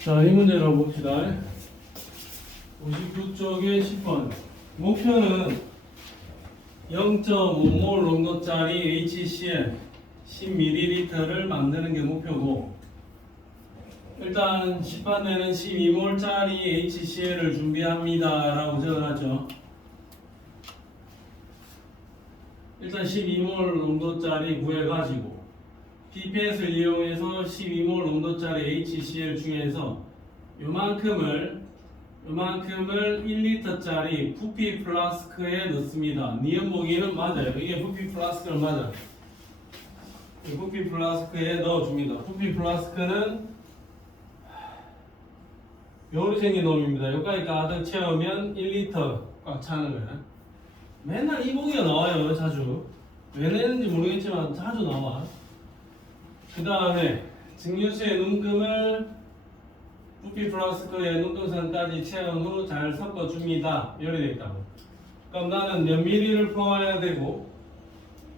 자, 이 문제를 봅시다. 59쪽에 10번. 목표는 0.5몰 농도짜리 HCl 10ml를 만드는 게 목표고, 일단 10반에는 12몰짜리 HCl을 준비합니다 라고 적어놨죠. 일단 12몰 농도짜리 구해가지고 PPS를 이용해서 12몰 농도짜리 HCl 중에서 요만큼을 1리터짜리 부피 플라스크에 넣습니다. 니은 보기는 맞아요. 이게 부피 플라스크는 맞아요. 이 부피 플라스크에 넣어줍니다. 부피 플라스크는 요리 생긴 놈입니다. 여기까지 가득 채우면 1리터 꽉 차는 거예요. 맨날 이 보기가 나와요. 자주. 왜 내는지 모르겠지만 자주 나와. 그 다음에 증류수의 눈금을 부피 플라스크에 눈금선까지 채운 후 잘 섞어줍니다. 이렇게 되어 있다고. 그럼 나는 몇 미리를 퍼와야 되고,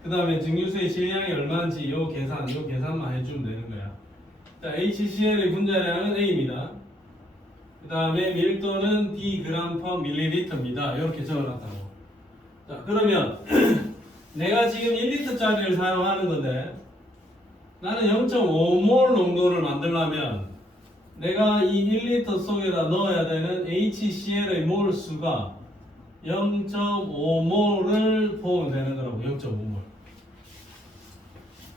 그 다음에 증류수의 질량이 얼마인지 요 계산만 해주면 되는 거야. 자, HCl의 분자량은 A입니다. 그 다음에 밀도는 D g/ml입니다. 이렇게 적어놨다고. 자, 그러면 내가 지금 1리터짜리를 사용하는 건데, 나는 0.5몰 농도를 만들려면 내가 이 1리터 속에다 넣어야 되는 HCl의 몰 수가 0.5몰을 보면 되는 거라고. 0.5몰.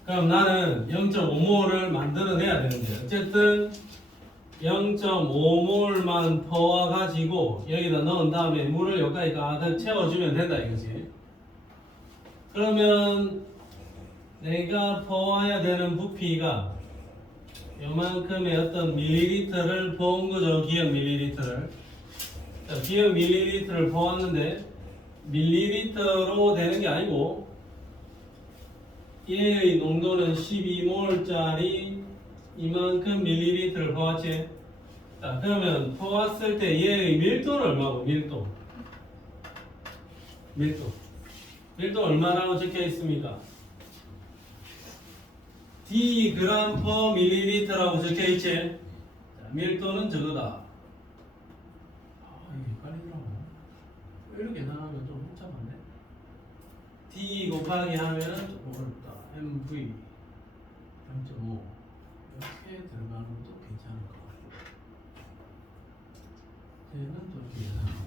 그럼 나는 0.5몰을 만들어내야 되는데, 어쨌든 0.5몰만 퍼와가지고 여기다 넣은 다음에 물을 여기까지 가득 채워주면 된다 이거지. 그러면 내가 퍼와야 되는 부피가 요만큼의 어떤 밀리리터를 퍼온 거죠. 기억 밀리리터를. 자, 기억 밀리리터를 퍼왔는데 밀리리터로 되는 게 아니고 얘의 농도는 12몰짜리 이만큼 밀리리터를 퍼왔지. 자, 그러면 퍼왔을 때 얘의 밀도는 얼마고? 밀도 얼마라고 적혀 있습니까? D g/ml라고 적혀 있지. 자, 밀도는 저거다. 이게 헷갈리더라고. 이렇게 나가면 좀 복잡한데. D 곱하기 하면은 조금 어렵다. MV 0.5 이렇게 들어가는 것도 괜찮을 것 같고. 얘는 또 이렇게 예상하고.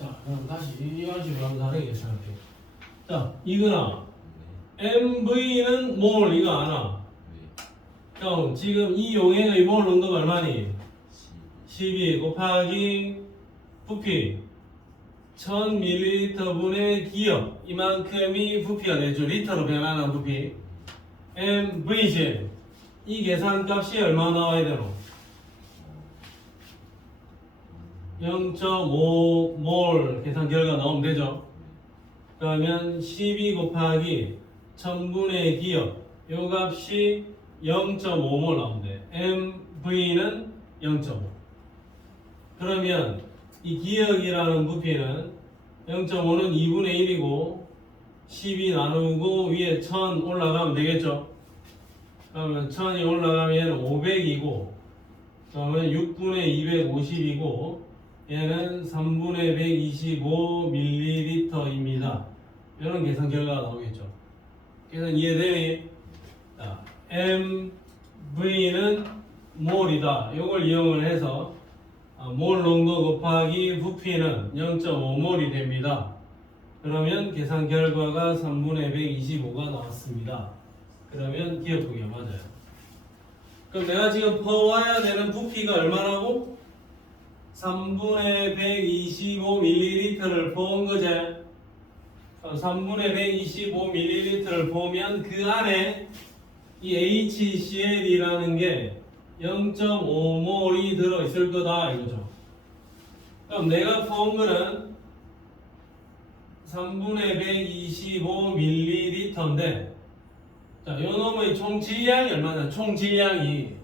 자, 그럼 다시 이 식으로 하면 다르게 예상할게요. 자, 이거나 MV는 몰 이거 아나? 형, 지금 이 용액의 몰 농도가 얼마니? 12 곱하기 부피 1000ml 분의 기억 이만큼이 부피가 되죠. 리터로 변하는 부피 MVG. 이 계산값이 얼마 나와야 되노? 0.5몰 계산 결과 나오면 되죠. 그러면 12 곱하기 1000분의 기억 요 값이 0.5몰 나온대. MV는 0.5. 그러면 이 기억이라는 부피는 0.5는 2분의 1이고 12 나누고 위에 1000 올라가면 되겠죠. 그러면 1000이 올라가면 얘는 500이고 그러면 6분의 250이고 얘는 3분의 125ml입니다. 이런 계산 결과가 나오겠죠. 계산 이해되니? 자, MV는 몰이다. 이걸 이용을 해서 몰 농도 곱하기 부피는 0.5몰이 됩니다. 그러면 계산 결과가 3분의 125가 나왔습니다. 그러면 기억하기가 맞아요. 그럼 내가 지금 퍼와야 되는 부피가 얼마라고? 3분의 125ml를 퍼온 거지. 3분의 125ml를 보면 그 안에 이 HCl이라는 게 0.5몰이 들어있을 거다 이거죠. 그럼 내가 퍼온 거는 3분의 125ml인데 자, 요 놈의 총 질량이 얼마나? 총 질량은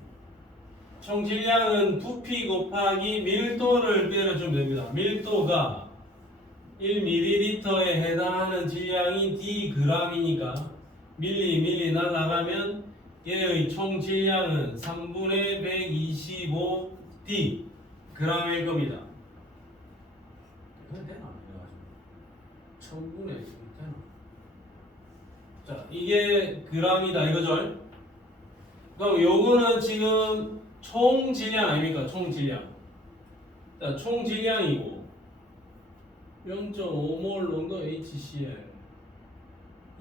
부피 곱하기 밀도를 때려주면 됩니다. 밀도가 1ml에 해당하는 질량이 Dg이니까 밀리 날아가면 얘의 총 질량은 3분의 125 D g일 겁니다. 이거 되나? 이래가지고 1000분의 되나? 자, 이게 g이다 이거죠? 그럼 요거는 지금 총 질량 아닙니까? 총 질량. 자, 총 질량이고 0.5몰 농도 HCl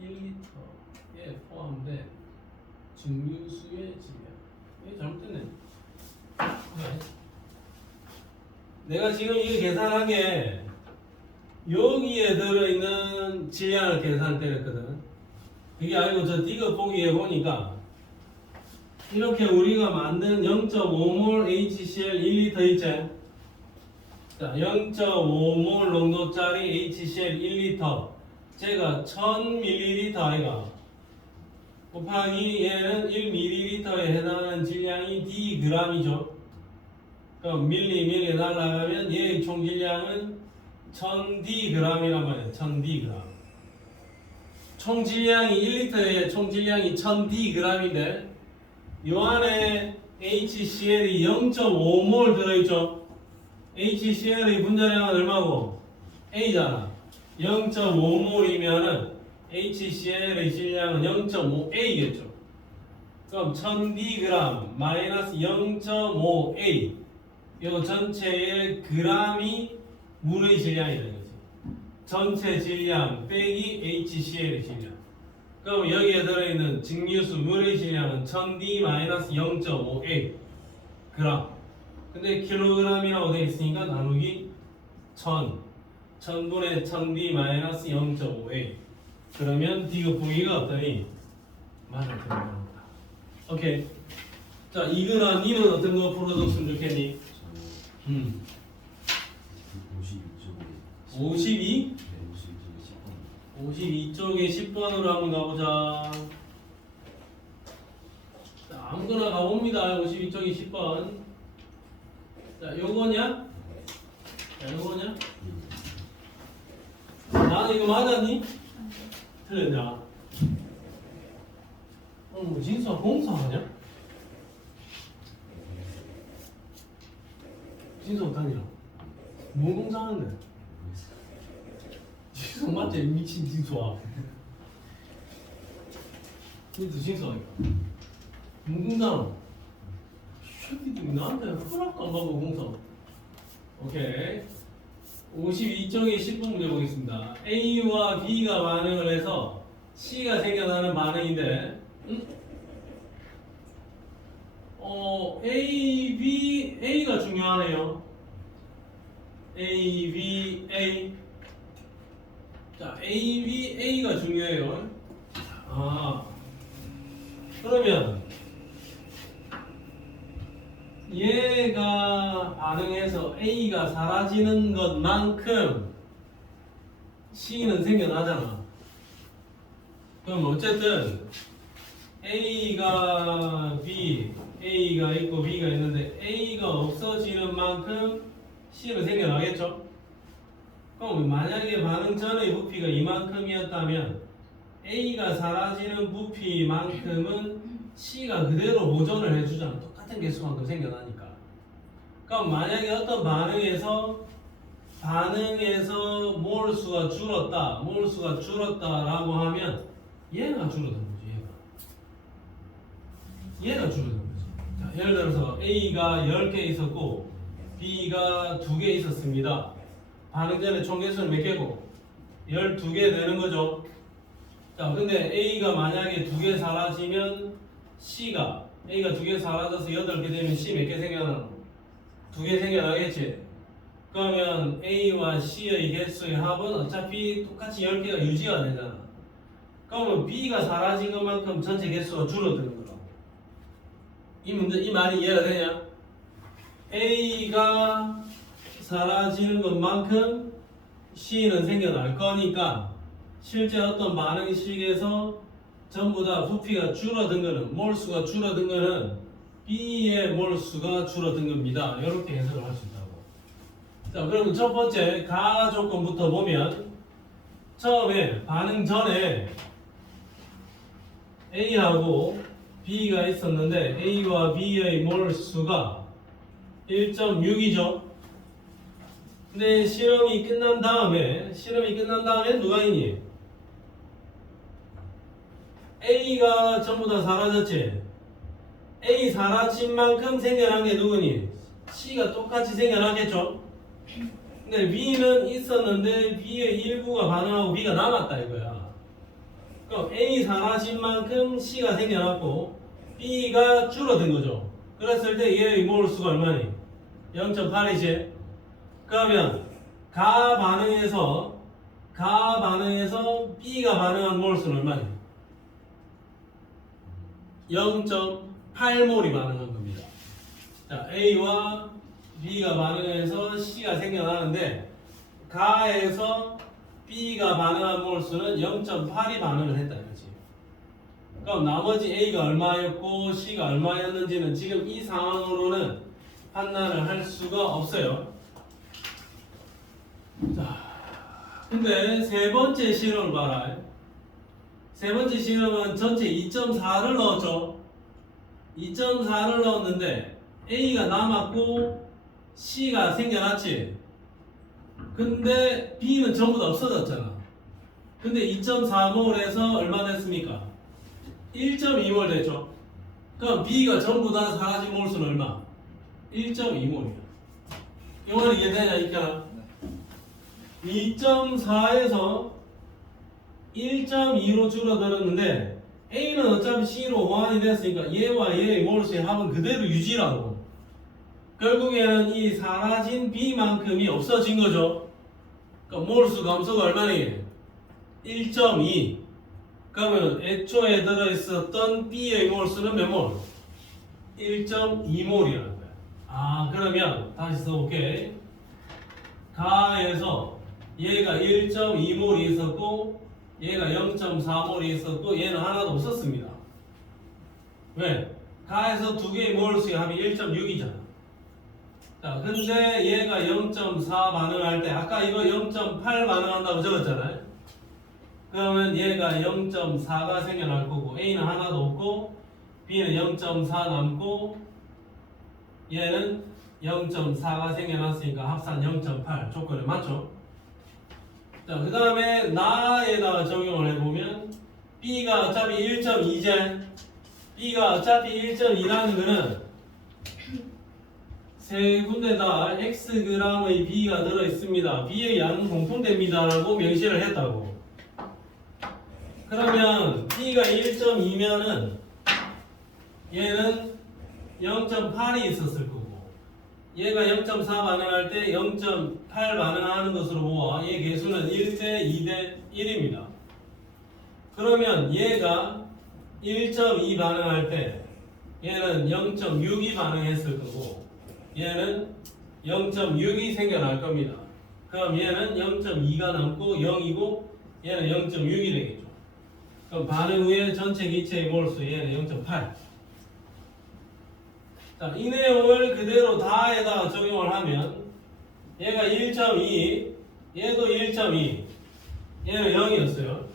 1리터에 포함된 증류수의 질량. 이게 잘못됐네. 내가 지금 이거 계산한 게 여기에 들어있는 질량을 계산을 때렸거든. 그게 아니고 저 디귿 보기에 보니까 이렇게 우리가 만든 0.5몰 HCl 1리터 있지? 자, 0.5몰 농도짜리 HCl 1리터 제가 1000ml 아이가 곱하기 얘는 1ml에 해당하는 질량이 Dg이죠. 그럼 밀리 날라가면 얘의 총 질량은 1000Dg이란 말이에요. 1000Dg. 총 질량이 1리터에 총 질량이 1000Dg인데 요 안에 HCl이 0.5몰 들어있죠. HCl의 분자량은 얼마고? A잖아. 0.5몰이면은 HCl의 질량은 0.5A겠죠. 그럼 1000Dg 마이너스 0.5A 요 전체의 g이 물의 질량이라는 거지. 전체 질량 빼기 HCl의 질량. 그럼 여기에 들어있는 증류수 물의 질량은 1000D 마이너스 0.5A g. 근데 킬로그램이라고 되어 있으니까 나누기 1000분의 1000D 마이너스 0.5A. 그러면 디귿 보기가 어떠니? 맞아, 들어갑니다. 오케이. 자, 이거나 니는 어떤 거 풀어줬으면 좋겠니? 52? 52쪽에 10번으로 한번 가보자. 자, 아무거나 가봅니다. 52쪽에 10번. 자, 요거냐? 자, 요거냐? 나는 이거 맞았니? 틀렸냐? 뭐 진수가 공사하냐? 진수 어떠냐? 뭔 공사하는데? 진수 맞지? 미친 진수아. 진수아니까. 뭔 공사하노? 새끼들이 나한테 허락도 안 받고 공사. 오케이. 52쪽에 10번 문제 보겠습니다. A와 B가 반응을 해서 C가 생겨나는 반응인데, A가 중요하네요. A. 자, A가 중요해요. 그러면 얘가 반응해서 A가 사라지는 것만큼 C는 생겨나잖아. 그럼 어쨌든 A가 있고 B가 있는데 A가 없어지는 만큼 C는 생겨나겠죠? 그럼 만약에 반응 전의 부피가 이만큼이었다면 A가 사라지는 부피만큼은 C가 그대로 보존을 해주잖아. 똑같은 개수만큼 생겨나니까. 그럼 만약에 어떤 반응에서 몰수가 줄었다라고 하면 얘가 줄어든 거지. 얘가 줄어든 거지. 자, 예를 들어서 A가 10개 있었고 B가 2개 있었습니다. 반응 전에 총 개수는 몇 개고? 12개 되는 거죠. 자, 근데 A가 만약에 2개 사라지면 A가 2개 사라져서 8개 되면 C 몇 개 생겨나노? 2개 생겨나겠지? 그러면 A와 C의 개수의 합은 어차피 똑같이 10개가 유지가 되잖아. 그러면 B가 사라진 것만큼 전체 개수가 줄어드는 거라고. 이 말이 이해가 되냐? A가 사라지는 것만큼 C는 생겨날 거니까 실제 어떤 반응식에서 전부 다 부피가 줄어든 거는, 몰수가 줄어든 거는 B의 몰수가 줄어든 겁니다. 이렇게 해석을 할 수 있다고. 자, 그럼 첫 번째 가 조건부터 보면 처음에 반응 전에 A하고 B가 있었는데 A와 B의 몰수가 1.6이죠. 근데 실험이 끝난 다음에 누가 있니? A가 전부 다 사라졌지. A 사라진 만큼 생겨난 게 누구니? C가 똑같이 생겨나겠죠. 근데 B는 있었는데 B의 일부가 반응하고 B가 남았다 이거야. 그럼 A 사라진 만큼 C가 생겨났고 B가 줄어든 거죠. 그랬을 때 얘의 몰수가 얼마니? 0.8이지. 그러면 가 반응에서 B가 반응한 몰수는 얼마니? 0.8몰이 반응한 겁니다. 자, A와 B가 반응해서 C가 생겨나는데 가에서 B가 반응한 몰수는 0.8이 반응을 했다 이거지. 그럼 나머지 A가 얼마였고 C가 얼마였는지는 지금 이 상황으로는 판단을 할 수가 없어요. 자, 근데 세 번째 실험을 봐라. 세 번째 실험은 전체 2.4를 넣었죠. 2.4를 넣었는데 A가 남았고 C가 생겨났지. 근데 B는 전부 다 없어졌잖아. 근데 2.4몰에서 얼마 됐습니까? 1.2몰 됐죠. 그럼 B가 전부 다 사라진 몰수는 얼마? 1.2몰이야. 이거는 이해되냐 있잖아. 2.4에서 1.2로 줄어들었는데 A는 어차피 C로 호환이 됐으니까 얘와 얘의 몰수의 합은 그대로 유지라고. 결국에는 이 사라진 B만큼이 없어진 거죠. 그러니까 몰수 감소가 얼마니? 1.2. 그러면 애초에 들어있었던 B의 몰수는 몇 몰? 1.2몰이라는 거야. 아, 그러면 다시 써볼게. 가에서 얘가 1.2몰이 있었고 얘가 0.4몰이 있었고 얘는 하나도 없었습니다. 왜? 가에서 두 개의 몰수의 합이 1.6이잖아. 자, 근데 얘가 0.4 반응할 때 아까 이거 0.8 반응한다고 적었잖아요. 그러면 얘가 0.4가 생겨날 거고 A는 하나도 없고 B는 0.4 남고 얘는 0.4가 생겨났으니까 합산 0.8 조건에 맞죠? 자, 그 다음에 나에다가 적용을 해보면 B가 어차피 1.2제 B가 어차피 1.2라는 거는 세 군데 다 Xg의 B가 들어있습니다. B의 양은 공통됩니다 라고 명시를 했다고. 그러면 B가 1.2면은 얘는 0.8이 있었을 거고 얘가 0.4 반응할 때 0.8 반응하는 것으로 보아 얘 개수는 1대 2대 1입니다. 그러면 얘가 1.2 반응할 때 얘는 0.6이 반응했을 거고 얘는 0.6이 생겨날 겁니다. 그럼 얘는 0.2가 남고 0이고 얘는 0.6이 되겠죠. 그럼 반응 후에 전체 기체의 몰수 얘는 0.8. 자, 이 내용을 그대로 다에다가 적용을 하면 얘가 1.2, 얘도 1.2, 얘는 0이었어요.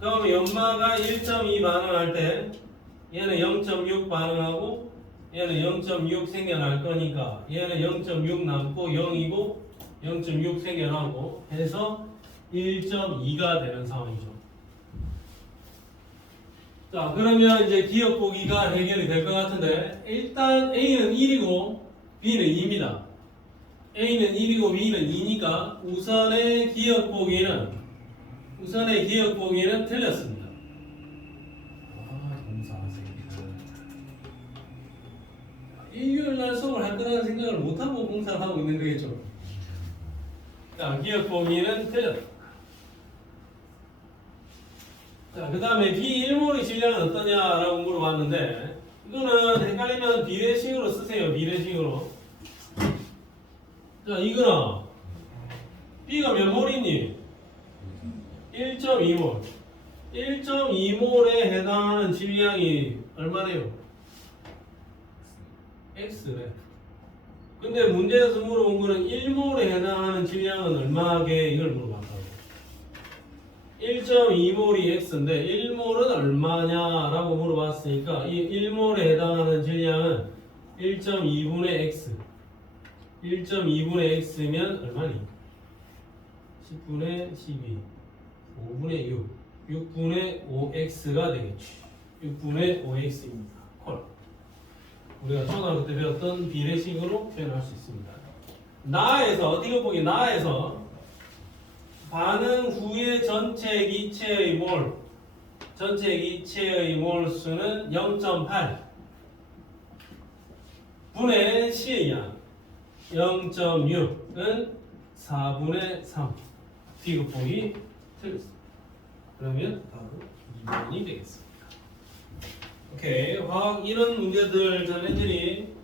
그럼 연마가 1.2 반응할 때 얘는 0.6 반응하고 얘는 0.6 생겨날 거니까 얘는 0.6 남고 0이고 0.6 생겨나고 해서 1.2가 되는 상황이죠. 자, 그러면 이제 기억 보기가 해결이 될 것 같은데 일단 A는 1이고 B는 2입니다. A는 1이고 B는 2니까 우선의 기억 보기는 틀렸습니다. 일요일날 수업을 할 거라는 생각을 못하고 공사를 하고 있는 거겠죠. 자, 기억 보기는 틀렸다. 자, 그 다음에 B1몰의 질량은 어떠냐라고 물어봤는데 이거는 헷갈리면 비례식으로 쓰세요. 비례식으로. 자, 이거는 B가 몇 몰이니? 1.2몰. 1.2몰에 해당하는 질량이 얼마래요? X래. 근데 문제에서 물어본 거는 1몰에 해당하는 질량은 얼마게 이걸 물어봤다고. 1.2몰이 X인데 1몰은 얼마냐라고 물어봤으니까 이 1몰에 해당하는 질량은 1.2분의 x 1.2분의 x면 얼마니? 10분의 12 5분의 6 6분의 5x가 되겠지. 6분의 5x입니다. 콜. 우리가 초등학교 때 배웠던 비례식으로 표현할 수 있습니다. 나에서 어디가 보기 나에서 반응 후의 전체 기체의 몰 전체 기체의 몰 수는 0.8 분의 C의 양 0.6은 4분의 3 비급보기 틀렸습니다. 그러면 바로 2번이 되겠습니다. 오케이. 화학 이런 문제들 자네들이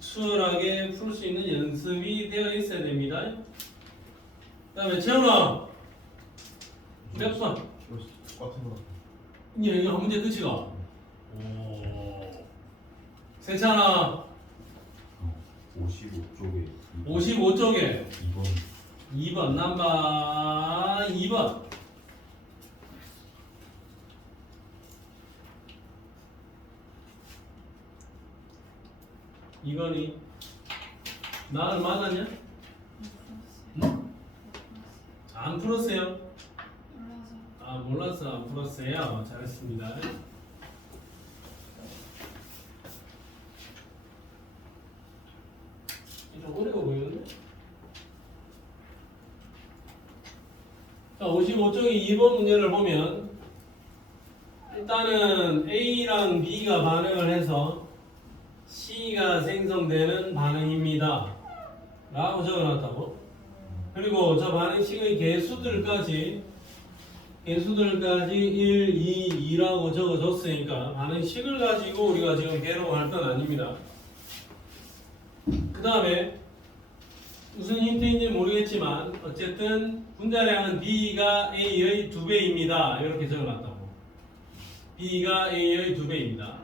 수월하게 풀 수 있는 연습이 되어 있어야 됩니다. 그 다음에 재훈아 몇 번? 똑같은 거. 이거 한 문제 끝이가? 오. 세찬아 55쪽에 55쪽에 2번 2번 넘버 2번 이건이 나는 맞았냐? 응? 안 풀었어요? 아 몰라서 안 풀었어요. 잘했습니다. 좀 어려워 보이는데? 자 55쪽의 2번 문제를 보면 일단은 A랑 B가 반응을 해서 C가 생성되는 반응입니다 라고 적어놨다고. 그리고 저 반응식의 개수들까지 1, 2, 2라고 적어줬으니까 반응식을 가지고 우리가 지금 괴로워할 건 아닙니다. 그 다음에 무슨 힌트인지 모르겠지만 어쨌든 분자량은 B가 A의 2배입니다 이렇게 적어놨다고. B가 A의 2배입니다.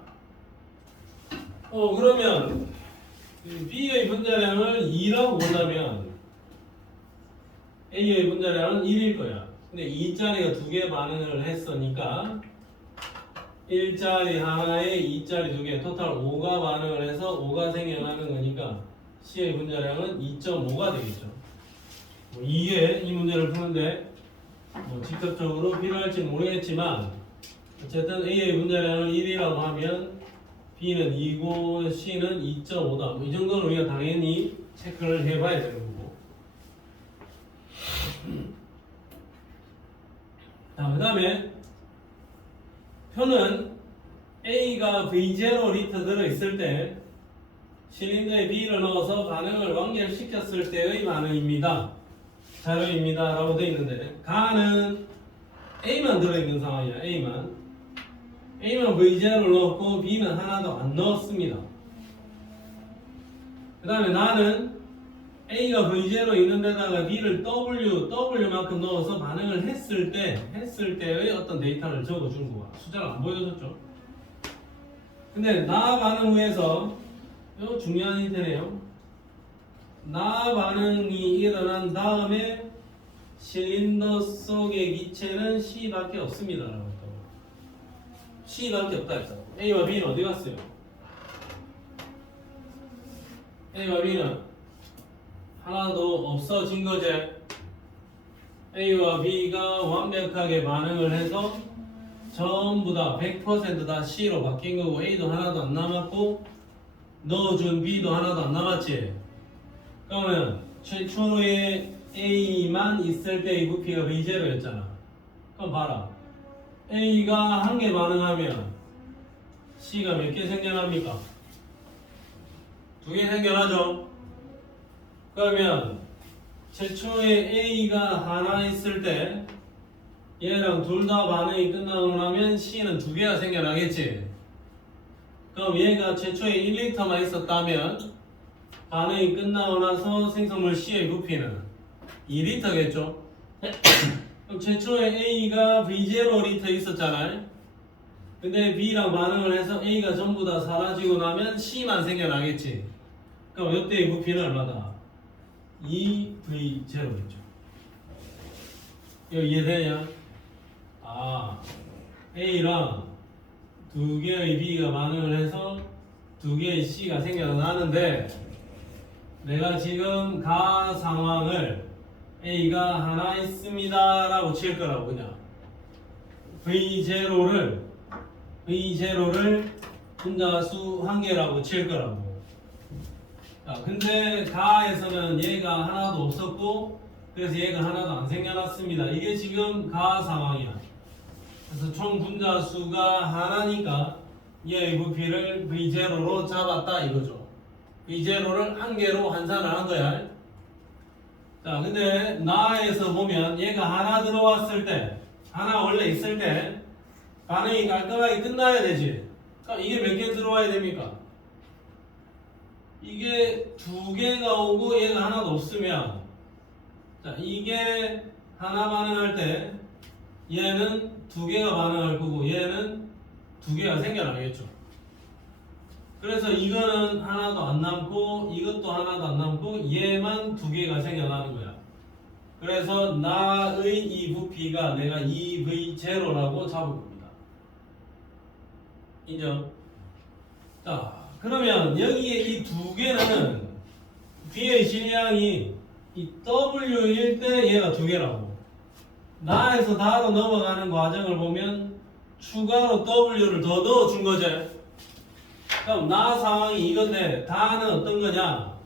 그러면 B의 분자량을 2라고 보자면 A의 분자량은 1일 거야. 근데 2짜리가 2개 반응을 했으니까 1짜리 하나에 2짜리 2개 토탈 5가 반응을 해서 5가 생겨나는 거니까 C의 분자량은 2.5가 되겠죠. 이게 이 문제를 푸는데 직접적으로 필요할지는 모르겠지만 어쨌든 A의 분자량을 1이라고 하면 B는 2고 C는 2.5다. 이 정도는 우리가 당연히 체크를 해봐야 되는 거고. 자, 그 다음에 표는 A가 V0 리터 들어있을 때 실린더에 B를 넣어서 반응을 완결시켰을 때의 반응입니다. 자료입니다. 라고 되어 있는데 가는 A만 들어있는 상황이야. A만 V0를 넣었고 B는 하나도 안 넣었습니다. 그 다음에 나는 A가 V0 있는 데다가 B를 W만큼 넣어서 반응을 했을 때의 어떤 데이터를 적어준 거야. 숫자를 안 보여줬죠. 근데 나 반응 후에서 이거 중요한 힌트네요. 나 반응이 일어난 다음에 실린더 속의 기체는 C밖에 없습니다. 라고 했다고. C밖에 없다 했다고. A와 B는 어디 갔어요? A와 B는 하나도 없어진 거지. A와 B가 완벽하게 반응을 해서 전부 다 100% C로 바뀐 거고 A도 하나도 안 남았고 넣어준 B도 하나도 안 남았지. 그러면 최초에 A만 있을 때의 부피가 V0였잖아. 그럼 봐라. A가 한 개 반응하면 C가 몇 개 생겨납니까? 2개 생겨나죠? 그러면 최초에 A가 하나 있을 때 얘랑 둘 다 반응이 끝나고 나면 C는 2개가 생겨나겠지. 그럼 얘가 최초에 1리터만 있었다면 반응이 끝나고 나서 생성물 C의 부피는 2리터겠죠. 그럼 최초에 A가 V0 리터 있었잖아요. 근데 B랑 반응을 해서 A가 전부 다 사라지고 나면 C만 생겨나겠지. 그럼 이때의 부피는 얼마다? 2V0겠죠. 이거 이해되냐? A랑 2개의 B가 반응을 해서 두 개의 C가 생겨나는데 내가 지금 가 상황을 A가 하나 있습니다 라고 칠 거라고 그냥 V0를 분자수 한 개라고 칠 거라고. 자, 근데 가에서는 얘가 하나도 없었고 그래서 얘가 하나도 안 생겨났습니다. 이게 지금 가 상황이야. 그래서 총 분자수가 하나니까 얘의 부피를 V0로 잡았다 이거죠. V0를 한 개로 환산을 한 거야. 자, 근데 나에서 보면 얘가 하나 들어왔을 때, 하나 원래 있을 때 반응이 깔끔하게 끝나야 되지. 그럼 이게 몇 개 들어와야 됩니까? 이게 두 개가 오고 얘가 하나도 없으면, 자, 이게 하나 반응할 때 얘는 두 개가 반응할 거고 얘는 두 개가 생겨나겠죠. 그래서 이거는 하나도 안 남고 이것도 하나도 안 남고 얘만 두 개가 생겨나는 거야. 그래서 나의 이 부피가 내가 2V0라고 잡을 겁니다. 인정? 자, 그러면 여기에 이 두 개는 B의 질량이 이 W일 때 얘가 두 개라고. 나에서 다로 넘어가는 과정을 보면 추가로 W를 더 넣어준 거지. 그럼 나 상황이 이건데 다는 어떤 거냐?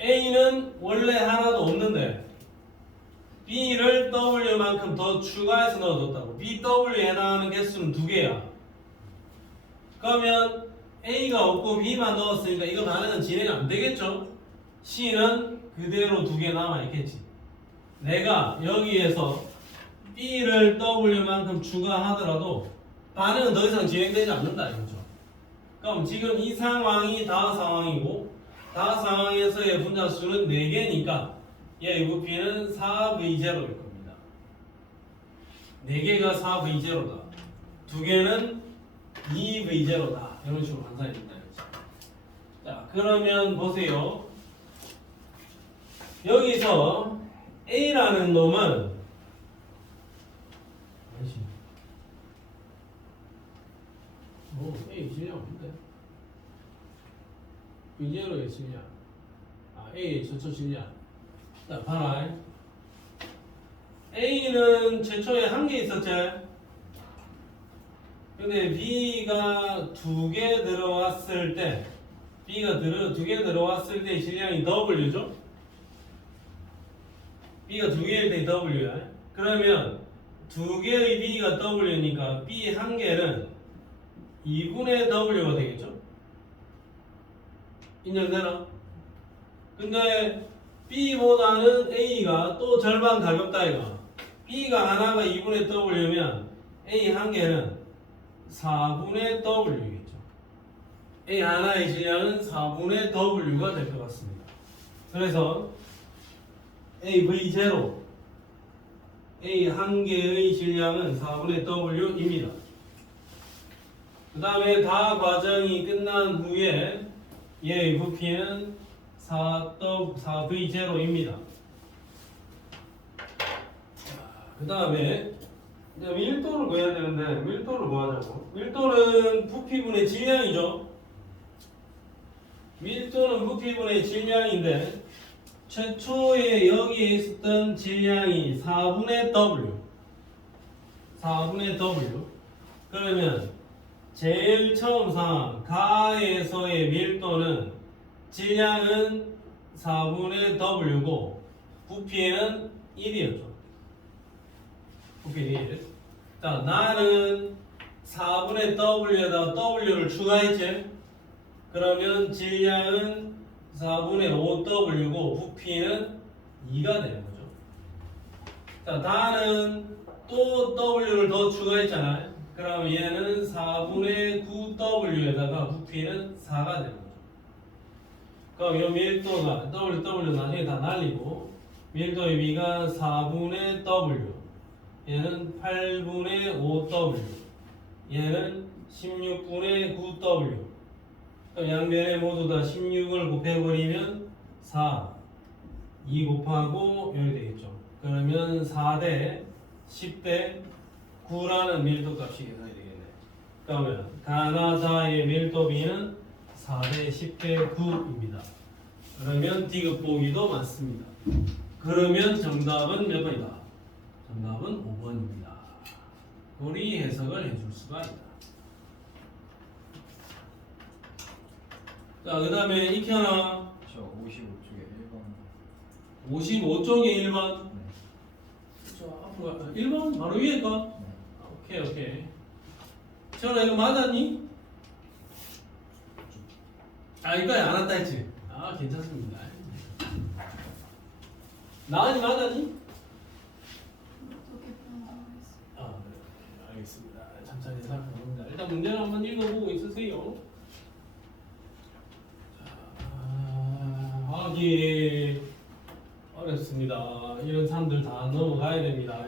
A는 원래 하나도 없는데 B를 W만큼 더 추가해서 넣어줬다고. BW에 해당하는 개수는 두 개야. 그러면 A가 없고 B만 넣었으니까 이거 반응은 진행 안 되겠죠? C는 그대로 두 개 남아있겠지. 내가 여기에서 B를 W만큼 추가하더라도 반응은 더 이상 진행되지 않는다 이거죠. 그럼 지금 이 상황이 다 상황이고 다 상황에서의 분자수는 4개니까 얘의 부피는 4V0일 겁니다. 4개가 4V0다. 2개는 2V0다. 이런 식으로 환산이 된다. 자, 그러면 보세요. 여기서 A라는 놈은 A 질량 없는데 V0의 질량 A의 최초 질량. 자, 봐라. A는 최초에 한 개 있었지. 근데 B가 두 개 들어왔을 때 B가 두 개 들어왔을 때 질량이 W죠. B가 두 개일 때 W야. 그러면 두 개의 B가 W니까 B 한 개는 2분의 W가 되겠죠? 인정되나? 근데 B보다는 A가 또 절반 가볍다 이거. B가 하나가 2분의 W면 A 한 개는 4분의 W겠죠. A 하나의 질량은 4분의 W가 될 것 같습니다. 그래서 AV0 A 한 개의 질량은 4분의 W입니다. 그 다음에 다 과정이 끝난 후에 얘의 부피는 4V0입니다. 그 다음에 밀도를 구해야 되는데 밀도를 뭐 하자고? 밀도는 부피분의 질량이죠. 밀도는 부피분의 질량인데 최초에 여기에 있었던 질량이 4분의 W. 그러면 제일 처음 상황 가에서의 밀도는 질량은 4분의 W고 부피는 1이었죠. 부피 1. 자, 나는 4분의 W에다 W를 추가했지. 그러면 질량은 4분의 5W고 부피는 2가 되는 거죠. 자, 나는 또 W를 더 추가했잖아요. 그럼 얘는 4분의 9W에다가 부피는 4가 되는 거죠. 그럼 이 밀도가 W 나중에 다 날리고 밀도의 B가 4분의 W, 얘는 8분의 5W, 얘는 16분의 9W. 그럼 양면에 모두 다 16을 곱해버리면 4, 2 곱하고 여기 되겠죠. 그러면 4대 10대 9라는 밀도 값이 계산이 되겠네. 그러면 가나다의 밀도 B는 4대 10대 9입니다. 그러면 디귿 보기도 맞습니다. 그러면 정답은 몇 번이다? 정답은 5번입니다. 우리 해석을 해줄 수가 있다. 자, 그 다음에 익혀나 저 55쪽에 1번. 55쪽에 1번. 네. 저 앞으로 가. 1번 바로 위에 거. 오케이 오케이. 태연아 이거 맞았니? 아 이거 안 왔다 했지? 아 괜찮습니다. 나은이 맞았니? 아 네, 알겠습니다. 천천히 살펴봅니다. 일단 문제를 한번 읽어보고 있으세요. 자, 하기 어렵습니다. 이런 사람들 다 넘어가야 됩니다.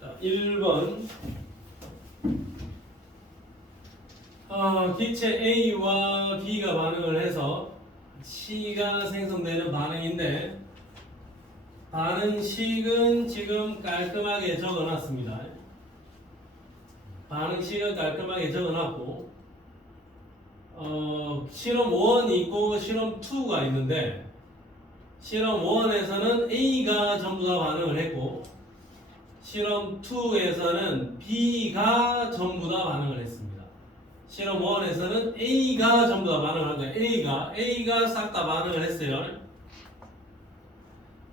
자, 1번. 기체 A와 B가 반응을 해서 C가 생성되는 반응인데 반응식은 지금 깔끔하게 적어놨습니다. 반응식은 깔끔하게 적어놨고 실험 1이 있고 실험 2가 있는데 실험 1에서는 A가 전부 다 반응을 했고 실험 2에서는 B가 전부 다 반응을 했습니다. 실험 1에서는 A가 전부 다 반응을 한 거예요. A가 싹 다 반응을 했어요.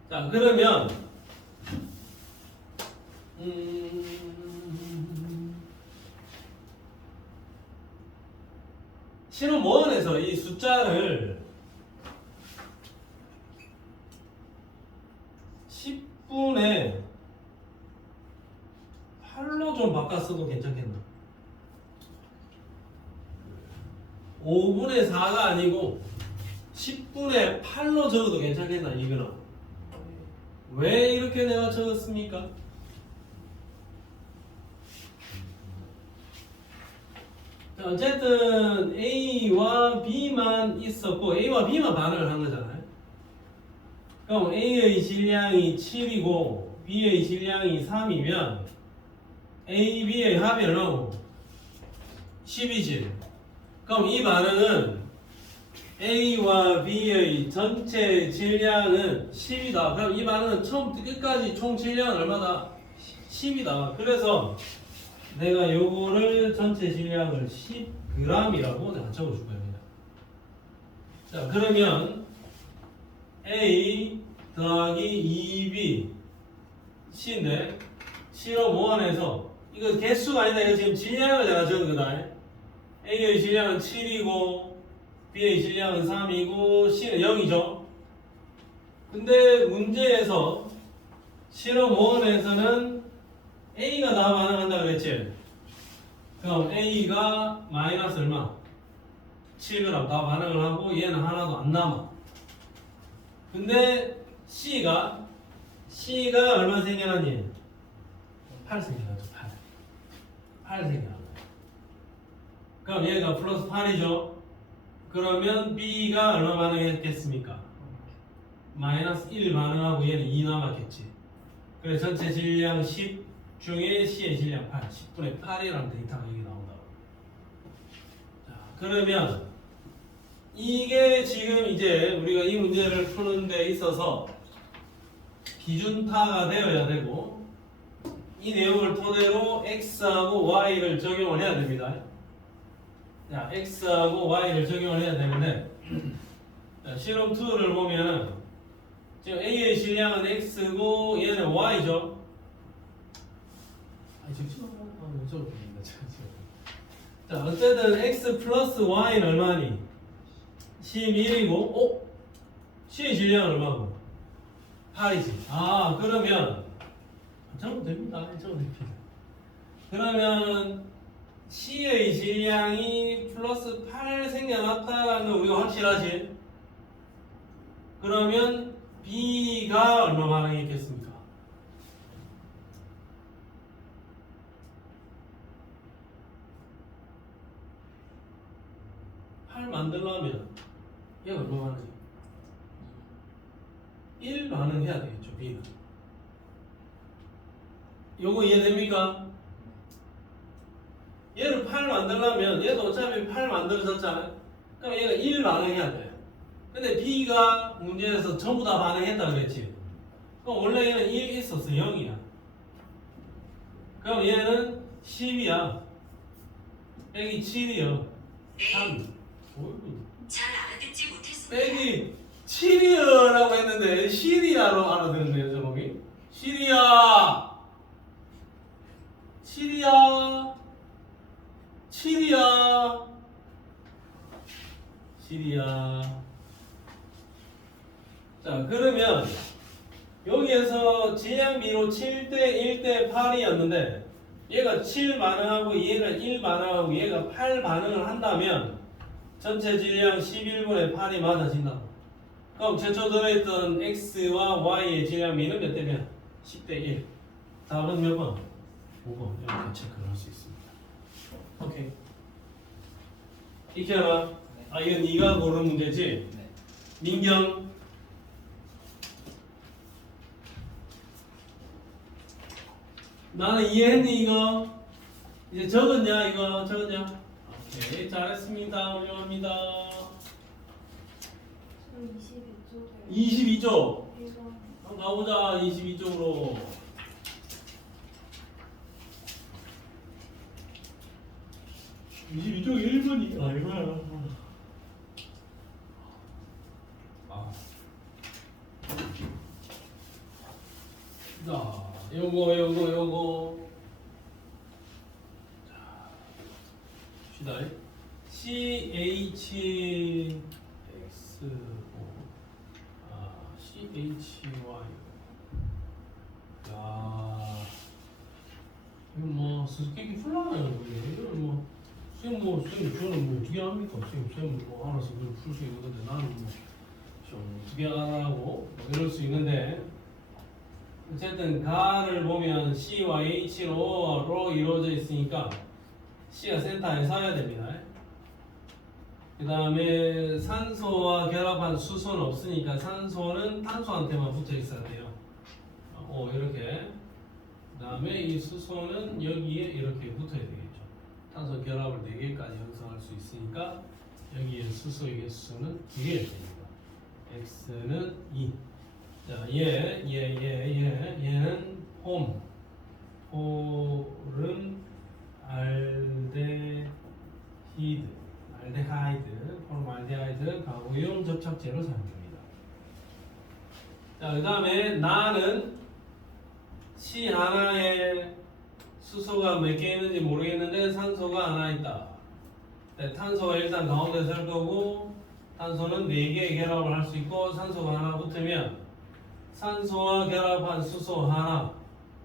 자, 그러면 실험 1에서 이 숫자를 10분의 8로 좀 바꿨어도 괜찮겠나? 5분의 4가 아니고 10분의 8로 적어도 괜찮겠나 이거는? 왜 이렇게 내가 적었습니까? 자, 어쨌든 A와 B만 있었고 A와 B만 반응을 한 거잖아요. 그럼 A의 질량이 7이고 B의 질량이 3이면 A, B의 합이 얼마고? 10이지. 그럼 이 반응은 A와 B의 전체 질량은 10이다. 그럼 이 반응은 처음부터 끝까지 총 질량은 얼마다? 10이다. 그래서 내가 요거를 전체 질량을 10g이라고 내가 적어줄 거야. 자, 그러면 A 더하기 2B C인데 실험 1에서 이거 개수가 아니다. 이거 지금 질량을 내가 적은 거다. A의 질량은 7이고 B의 질량은 3이고 C는 0이죠. 근데 문제에서 실험 1에서는 A가 다 반응한다 그랬지? 그럼 A가 마이너스 얼마? 7g 다 반응을 하고 얘는 하나도 안 남아. 근데 C가 얼마 생겨났니? 8 생겨났죠. 8 생겨났죠. 그럼 얘가 플러스 8이죠. 그러면 B가 얼마 반응했겠습니까? 마이너스 1 반응하고 얘는 2 남았겠지. 그래서 전체 질량 10 중에 C의 질량 8, 10분의 8이라는 데이터가 여기 나온다고. 자, 그러면 이게 지금 이제 우리가 이 문제를 푸는 데 있어서 기준타가 되어야 되고 이 내용을 토대로 X하고 Y를 적용을 해야 됩니다. 자, X하고 Y를 적용을 해야 되는데 자, 실험 2를 보면 지금 A의 질량은 X고 얘는 Y죠. 자, 어쨌든 X 플러스 Y는 얼마니? 11이고 C의 질량은 얼마고? 8이지. 아, 그러면 적어도 됩니다. 적어도 됩니다. 그러면 C의 질량이 플러스 8 생겨났다는 건 우리가 확실하지? 그러면 B가 얼마 반응했겠습니까? 만들려면 얘가 얼마 반응이? 1 반응해야 되겠죠. B는 요거 이해됩니까? 얘를 8 만들려면 얘도 어차피 8 만들어졌잖아요. 그럼 얘가 1 반응해야 돼. 근데 B가 문제에서 전부 다 반응했다 그랬지. 그럼 원래 얘는 1 있었어. 0이야. 그럼 얘는 10이야. 빼기 7이요. 3. 잘 알아듣지 못했습니다. 빼기 7이요라고 했는데 시리아로 알아들었네요. 저놈이. 시리아. 7이야. 7이야. 7이야. 자, 그러면 여기에서 질량비로 7대 1대 8이었는데 얘가 7 반응하고 얘가 1 반응하고 얘가 8 반응을 한다면 전체 질량 11분의 8이 맞아진다. 그럼 최초 들어있던 X와 Y의 질량비는 몇 대면? 10대 1. 답은 몇 번? 5번. 이렇게 체크를 할 수 있습니다. 오케이. 익혀라. 아, 이건 네가 고른 문제지? 네. 민경. 나는 이해했니 이거? 이제 적었냐 이거? 적었냐? 오케이, 잘했습니다. 훌륭합니다. 저 22쪽에 22쪽 1번 한번 가보자. 22쪽으로 22쪽 1번이 얼마야? 자, 요거 자, 봅시다. CHXO CHY. 야, 이거 뭐 수수께끼 풀라나요? 이거 뭐 선생님 저는 뭐 어떻게 합니까? 선생님 뭐 알아서 풀 수 있는데 나는 뭐 어떻게 하라고 뭐 이럴 수 있는데 어쨌든 가를 보면 C와 H로 이루어져 있으니까 C가 센터에 서야 됩니다. 그 다음에 산소와 결합한 수소는 없으니까 산소는 탄소한테만 붙어 있어야 돼요. 이렇게. 그 다음에 이 수소는 여기에 이렇게 붙어야 되겠죠. 탄소 결합을 4개까지 형성할 수 있으니까 여기에 수소의 개수는 2개가 됩니다. X는 2. 자, 얘는 폴은 알데하이드 가구용 접착제로 사용됩니다. 자, 그 다음에 나는 C 하나에 수소가 몇 개 있는지 모르겠는데 산소가 하나 있다. 네, 탄소가 일단 가운데 설 거고 탄소는 4개의 결합을 할 수 있고 산소가 하나 붙으면 산소와 결합한 수소 하나.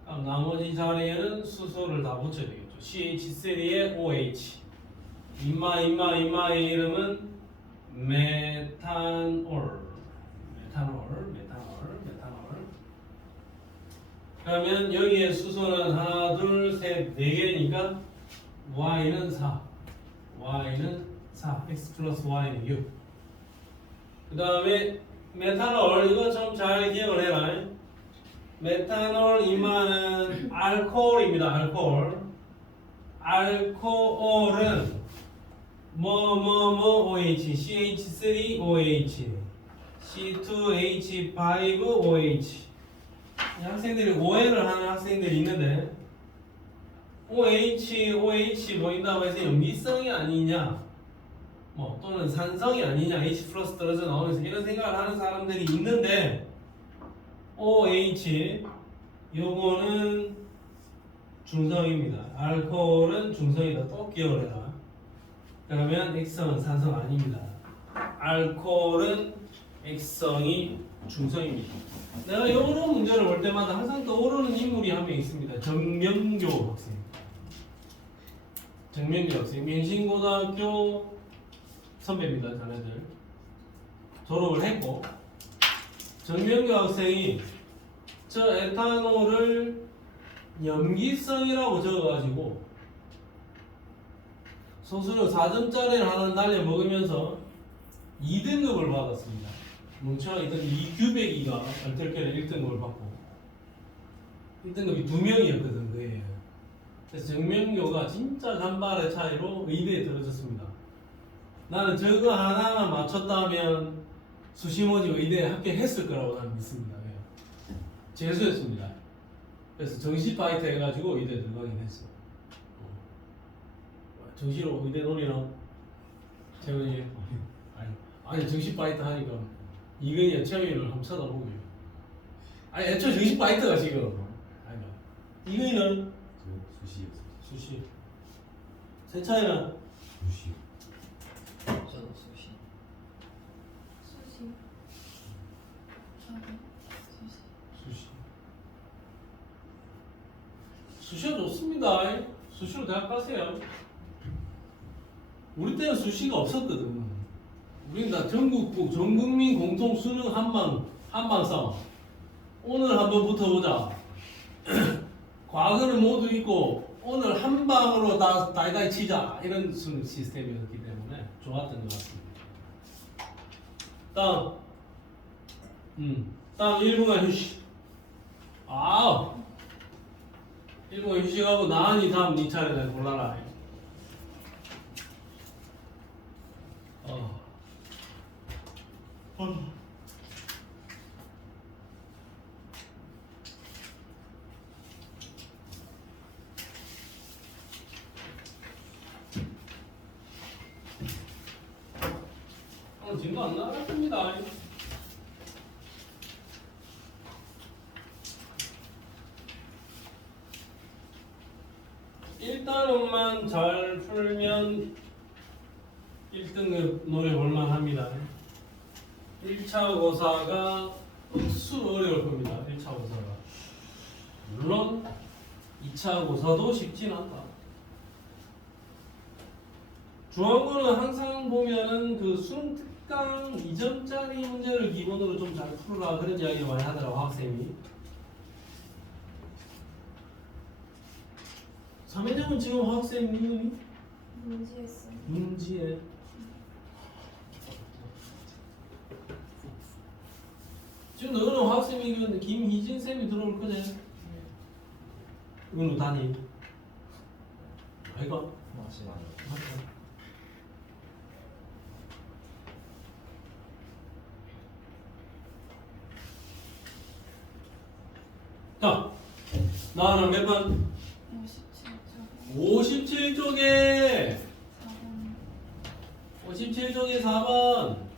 그럼 나머지 자리에는 수소를 다 붙여야 되겠죠. CH3에 OH. 임마의 이름은 메탄올. 그러면 여기에 수소는 하나, 둘, 셋, 4개니까 Y는 4. X 플러스 Y는 6. 그 다음에 메탄올, 이거 좀 잘 기억을 해라. 메탄올 임마는 알코올입니다. 알코올은 OH, CH3OH, C2H5OH. 학생들이 오해를 하는 학생들이 있는데 OH 보인다고 해서 염기성이 아니냐 또는 산성이 아니냐 H 플러스 떨어져 나오면서 이런 생각을 하는 사람들이 있는데 OH 요거는 중성입니다. 알코올은 중성이다. 또 기억을 해라. 그러면 X성은 산성 아닙니다. 알코올은 X성이 중성입니다. 내가 이런 문제를 볼 때마다 항상 떠오르는 인물이 한 명 있습니다. 정명교 학생. 민신고등학교 선배입니다. 자네들 졸업을 했고 정명교 학생이 저 에탄올을 염기성이라고 적어가지고 소수로 4점짜리를 하나 날려 먹으면서 2등급을 받았습니다. 뭉쳐있던 이규백이가 얼떨결에 1등급을 받고 1등급이 2명이었거든. 그거예요. 그래서 정명교가 진짜 간발의 차이로 의대에 들어졌습니다. 나는 저거 하나만 맞췄다면 수시모지 의대에 합격했을 거라고 나는 믿습니다. 예. 재수했습니다. 그래서 정시 파이터 해가지고 의대 들어가긴 했어. 정시로 의대 놀이나 재훈이 아니 정시 파이터 하니까 이근이야 채영이를 한번 쳐다보고요. 아니 애초에 정시 파이터가 지금 아니 이근이는 저 수시였어요. 수시 세차이는 수시. 저도 수시. 수시. 저도 수시. 수시가 좋습니다. 수시로 대학 가세요. 우리 때는 수시가 없었거든. 우리는 다 전국국 전국민 공통 수능 한방 싸움. 오늘 한번 붙어보자. 과거를 모두 잊고 오늘 한 방으로 다 다이다이 치자 이런 수능 시스템이었기 때문에 좋았던 것 같습니다. 다음 1분간 휴식. 1분간 휴식하고 나은이 다음 네 차례다. 골라라. 지금도 안 나갔습니다. 일단은만 잘 풀면 1등급 노래 볼만합니다. 1차 고사가 억수로 어려울 겁니다. 1차 고사가. 물론 2차 고사도 쉽진 않다. 중앙고는 항상 보면은 그 수능 특강 2점짜리 문제를 기본으로 좀 잘 풀어라 그런 이야기를 많이 하더라고 학생이. 3회장은 지금 학생 이름이? 문제였어요. 문지혜. 지금 너는 학생이면 김희진 쌤이 들어올 거지? 은우 담임. 아이가? 맞아요. 맞다. 자, 나는 몇 번? 57쪽. 57쪽에 4번. 57쪽에 4번.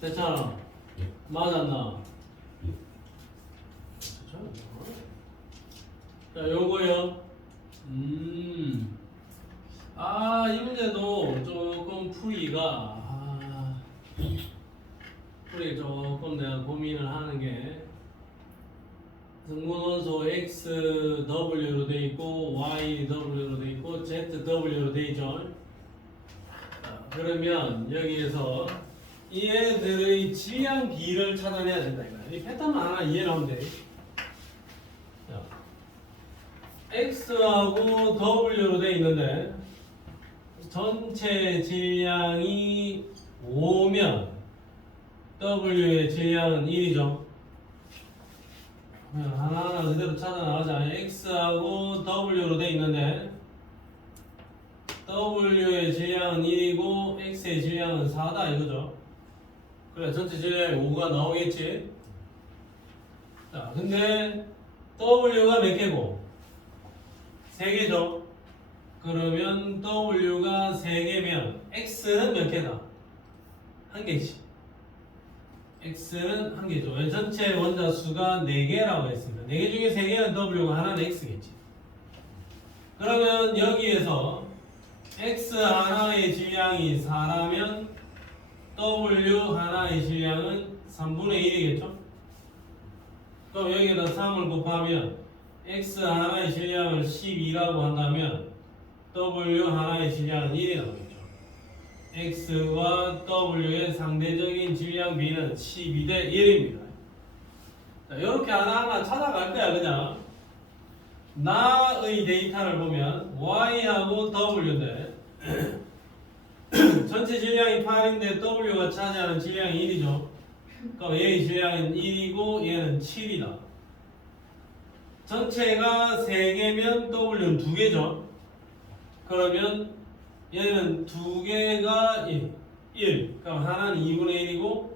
됐잖아. 예. 맞았나? 자, 요거요. 이 문제도 조금 풀이가 조금 내가 고민을 하는 게 성분원소 XW로 돼 있고 YW로 돼 있고 ZW로 돼 있죠. 그러면 여기에서 이 애들의 질량 비를 찾아내야 된다 이거야. 이 패턴만 하나 이해를 하면 돼. 자, X하고 W로 돼 있는데 전체 질량이 5면 W의 질량은 1이죠. 하나하나 그대로 찾아 나가자. X하고 W로 돼 있는데 W의 질량은 1이고 X의 질량은 4다 이거죠. 그래, 전체 질량이 5가 나오겠지. 자, 근데 W가 몇 개고? 3개죠. 그러면 W가 3개면 X는 몇 개다? 1개씩. X는 1개죠. 왜 전체 원자 수가 4개라고 했습니다. 4개 중에 3개는 W가 하나는 X겠지. 그러면 여기에서 X 하나의 질량이 4라면 W 하나의 질량은 3분의 1이겠죠? 그럼 여기에다 3을 곱하면 X 하나의 질량을 12라고 한다면 W 하나의 질량은 1이 나오겠죠. X와 W의 상대적인 질량 비는 12대 1입니다. 자, 이렇게 하나하나 찾아갈 거야, 그냥. 나의 데이터를 보면 Y하고 W인데 전체 질량이 8인데 W가 차지하는 질량이 1이죠. 그럼 얘의 질량은 1이고 얘는 7이다. 전체가 3개면 W는 2개죠. 그러면 얘는 2개가 1. 그럼 하나는 2분의 1이고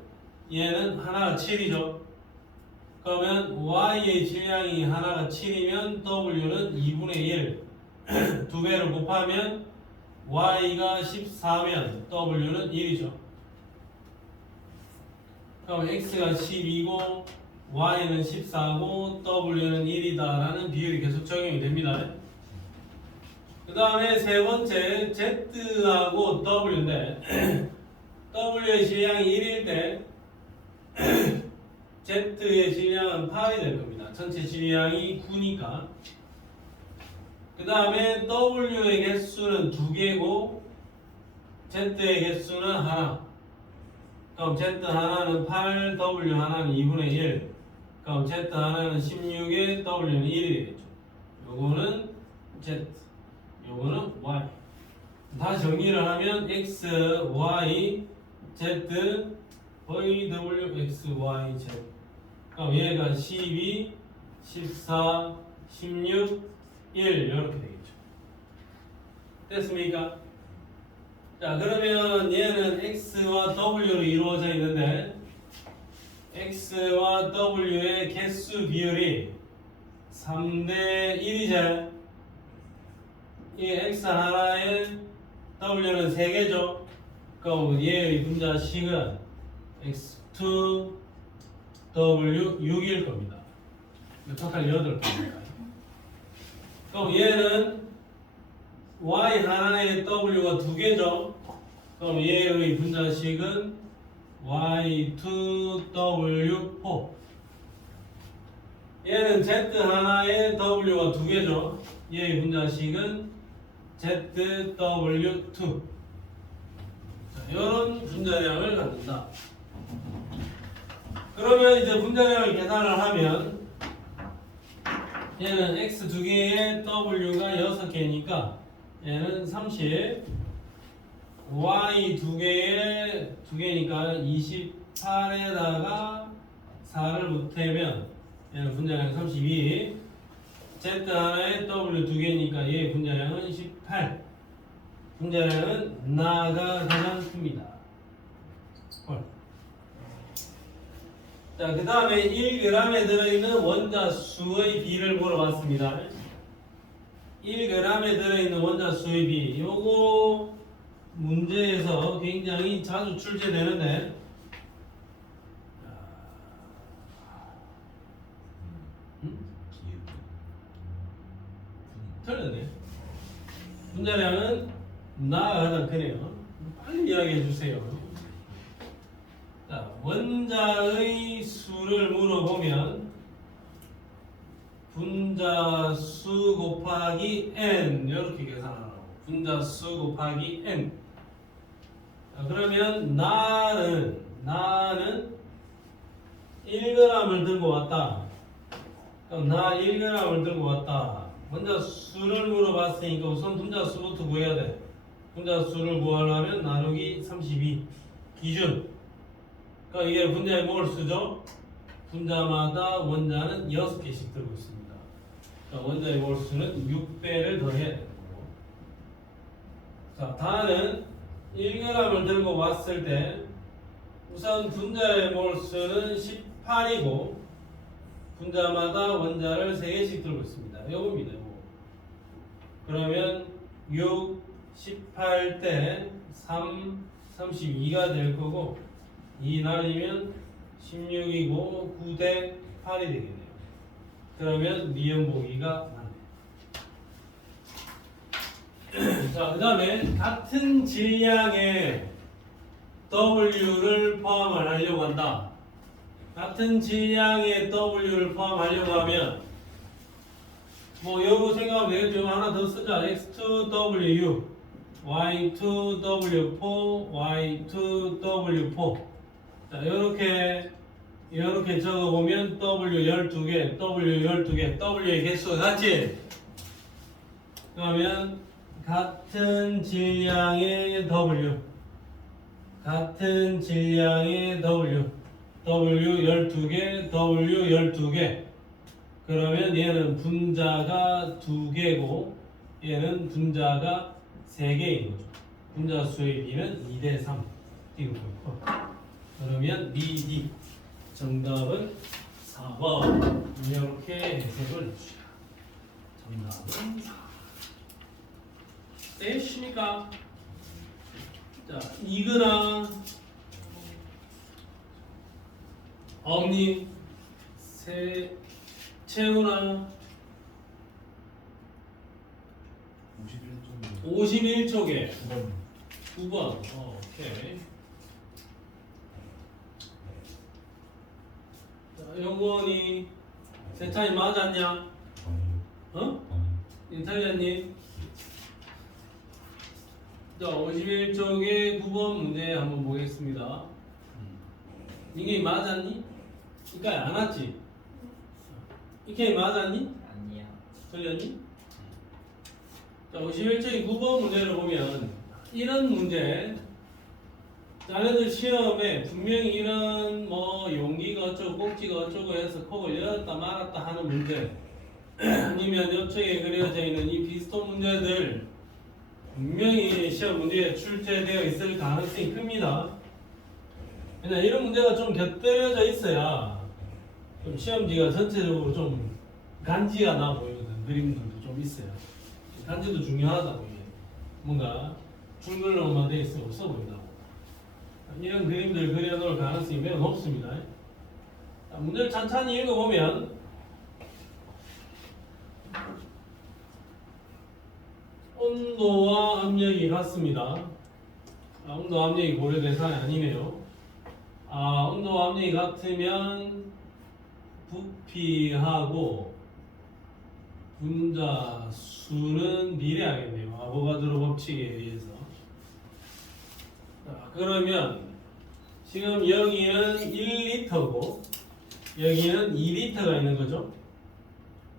얘는 하나가 7이죠. 그러면 Y의 질량이 하나가 7이면 W는 2분의 1. 2배를 곱하면 Y가 14면 W는 1이죠. 그럼 X가 12고 Y는 14고 W는 1이다 라는 비율이 계속 적용이 됩니다. 그 다음에 세 번째 Z하고 W인데 W의 질량이 1일 때 Z의 질량은 8이 될 겁니다. 전체 질량이 9니까. 그 다음에 W의 개수는 2개고 Z의 개수는 하나. 그럼 Z 하나는 8, W 하나는 2분의 1. 그럼 Z 하나는 16에 W는 1이 되겠죠. 요거는 Z, 요거는 Y. 다시 정리를 하면 X, Y, Z, Y, W, X, Y, Z. 그럼 얘가 12, 14, 16, 1 이렇게 되겠죠. 됐습니까? 자, 그러면 얘는 X와 W로 이루어져 있는데 X와 W의 개수 비율이 3대 1이죠. 이 X 하나에 W는 3개죠. 그럼 얘의 분자식은 X2 W 6일 겁니다. 토탈 8개입니다. 그럼 얘는 Y 하나에 W가 2개죠. 그럼 얘의 분자식은 Y2W4. 얘는 Z 하나에 W가 2개죠. 얘의 분자식은 ZW2. 이런 분자량을 갖는다. 그러면 이제 분자량을 계산을 하면 얘는 X 2개에 W가 6개니까 얘는 30, Y 2개니까 28에다가 4를 못하면 얘는 분자량이 32, Z 하나에 W 2개니까 얘의 분자량은 18. 분자량은 나가 가장 큽니다. 헐. 자, 그 다음에 1g에 들어있는 원자수의 비를 물어봤습니다. 1g에 들어있는 원자수의 비. 요거 문제에서 굉장히 자주 출제되는데, 틀렸네. 분자량은 나가 가장 크네요. 빨리 이야기해 주세요. 자, 원자의 수를 물어보면 분자수 곱하기 n 이렇게 계산하라고. 분자수 곱하기 n. 자, 그러면 나는 1g을 들고 왔다. 그럼 나 1g을 들고 왔다. 분자수를 물어봤으니까 우선 분자수부터 구해야 돼. 분자수를 구하려면 나누기 32 기준. 그러니까 이게 분자의 몰수죠. 분자마다 원자는 6개씩 들고 있습니다. 그러니까 원자의 몰수는 6배를 더해야 되는 거고. 자, 다는 1g을 들고 왔을 때 우선 분자의 몰수는 18이고 분자마다 원자를 3개씩 들고 있습니다. 요겁니다. 요거. 그러면 6, 18 대 3, 32가 될 거고 2 나뉘면 16이고 9 대 8이 되겠네요. 그러면 미음 보기가 맞네. 자, 그 다음에 같은 질량의 W를 포함을 하려고 한다. 같은 질량의 W를 포함하려고 하면 뭐 요거 생각하면 되겠죠. 하나 더 쓰자. X2W6 Y2W4 Y2W4. 자, 요렇게 적어보면 W12개, W12개, W의 개수가 같지? 그러면 같은 질량의 W 같은 질량의 W 12개, W 12개. 그러면 얘는 분자가 2개고 얘는 분자가 3개인 거죠. 분자 수의 비는 2대3 띄우고 있고. 그러면 BD 정답은 4번. 이렇게 해석을 해주시라. 정답은 4. 되십니까? 자, 이거나 엄니 채우나 51쪽에 9번. 오케이. 자, 영원이 세찬이 맞았냐? 어? 이탈리아님. 자, 51쪽에 9번 문제 한번 보겠습니다. 이게 맞았니? 그러니까 안 왔지? 이게 맞았니? 아니야. 틀렸니? 자, 51쪽에 9번 문제를 보면 이런 문제 자네들 시험에 분명히 이런 뭐 용기가 어쩌고 꼭지가 어쩌고 해서 콕을 열었다 말았다 하는 문제 아니면 옆쪽에 그려져 있는 이 비스톤 문제들 분명히 시험 문제에 출제되어 있을 가능성이 큽니다. 그냥 이런 문제가 좀 곁들여져 있어야 좀 시험지가 전체적으로 좀 간지가 나 보이거든. 그림들도 좀 있어요. 간지도 중요하다고 이게. 뭔가 줄글로만 돼 있어 없어 보인다고. 이런 그림들 그려놓을 가능성이 매우 높습니다. 자, 문제를 찬찬히 읽어보면 온도와 압력이 같습니다. 온도 압력이 고려 대상이 아니네요. 온도와 압력이 같으면 부피하고 분자 수는 비례하겠네요. 아보가드로 법칙에 의해서. 자, 그러면 지금 여기는 1리터고 여기는 2리터가 있는 거죠.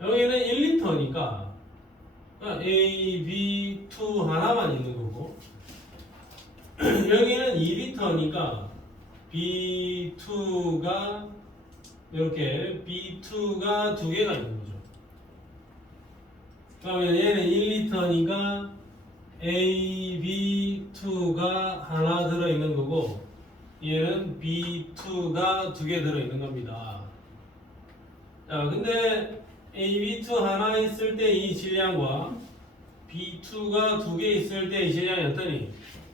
여기는 1리터니까 A, B, 2 하나만 있는 거고 여기는 2리터니까 B2가 이렇게 B2가 2개가 있는 거죠. 그러면 얘는 1리터니까 A, B2가 하나 들어있는 거고 얘는 B2가 2개 들어있는 겁니다. 자, 근데 A, B2 하나 있을 때 이 질량과 B2가 2개 있을 때 이 질량이 어떠니?